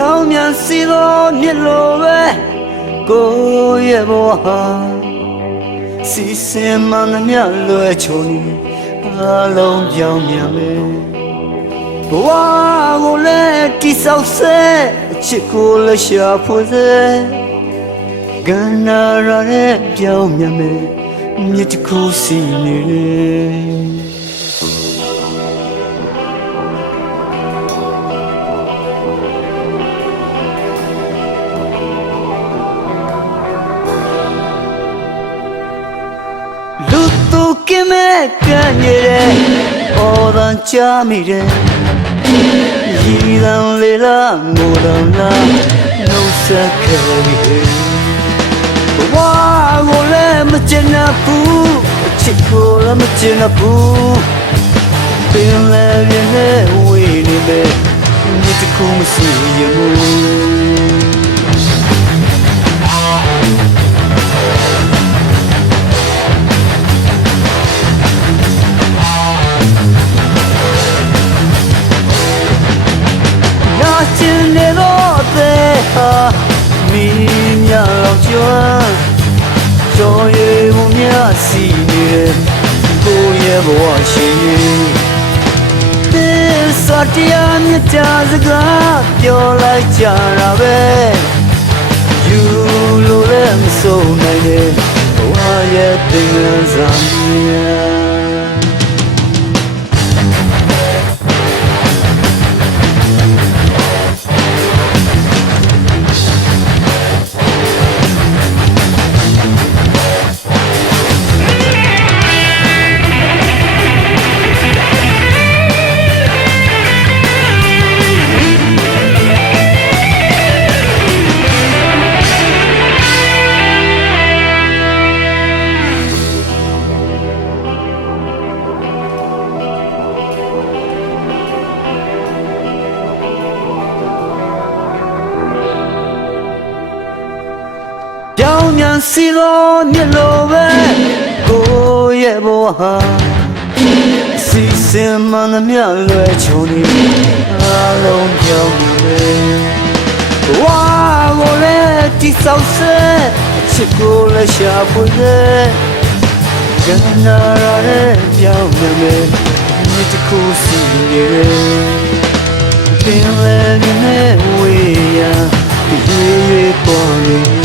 ကြောင်မြန်စီသောမြစ်လိုပဲကိုရဲ့ဘဝဟာစီစင်မှန်သမျှလွယ်ချုံနေအလုံးပြောင်းမြန်ပဲဘဝကိုလည်းတိဆောက်စေအချစ်ကိုလည်းရှာဖွေစေကန္နာရတဲ့ပြောင်းမြန်မယ်မြစ်တစ်ခုစီနေ သူကင်းမဲ့ကန်ရတဲ့အော်တန်ချမိတဲ့ရီတန်လေလာငိုတော်လာနှုတ်ဆက်ခဲ့ပြီဘဝကိုလည်းမချင်တတ်ဘူးအချစ်ကိုလည်းမချင်တတ်ဘူးပင်လည်းရနဲ့ဝေးနေမယ်မြစ်တစ်ခုမရှိရဘူး မင်းများလောက်ကျွမ်းကြော်ရည်မှုများစီနေတဲ့ကိုယ့်ရဲ့ဘဝရှိသစ္စာတရားမြတ်တာစကားပြောလိုက်ကြတာပဲယူလို့လည်းမဆုံးနိုင်တဲ့ဘဝရဲ့သင်္ကန်းစာများကြော စီလိုမြစ်လိုပဲကိုရဲ့ဘဝဟာစီစင်မှန်သမျှလွယ်ချုံနေအလုံးပြောင်းနေပဲဘဝကိုလည်းတိဆောက်စေအချစ်ကိုလည်းရှာဖွေစေကန္နာရတဲ့ပြောင်းနေမယ်မြစ်တစ်ခုစီနေတယ်ပင်လည်းနဲ့ဝေးရရွေးရွေးပေါ်နေ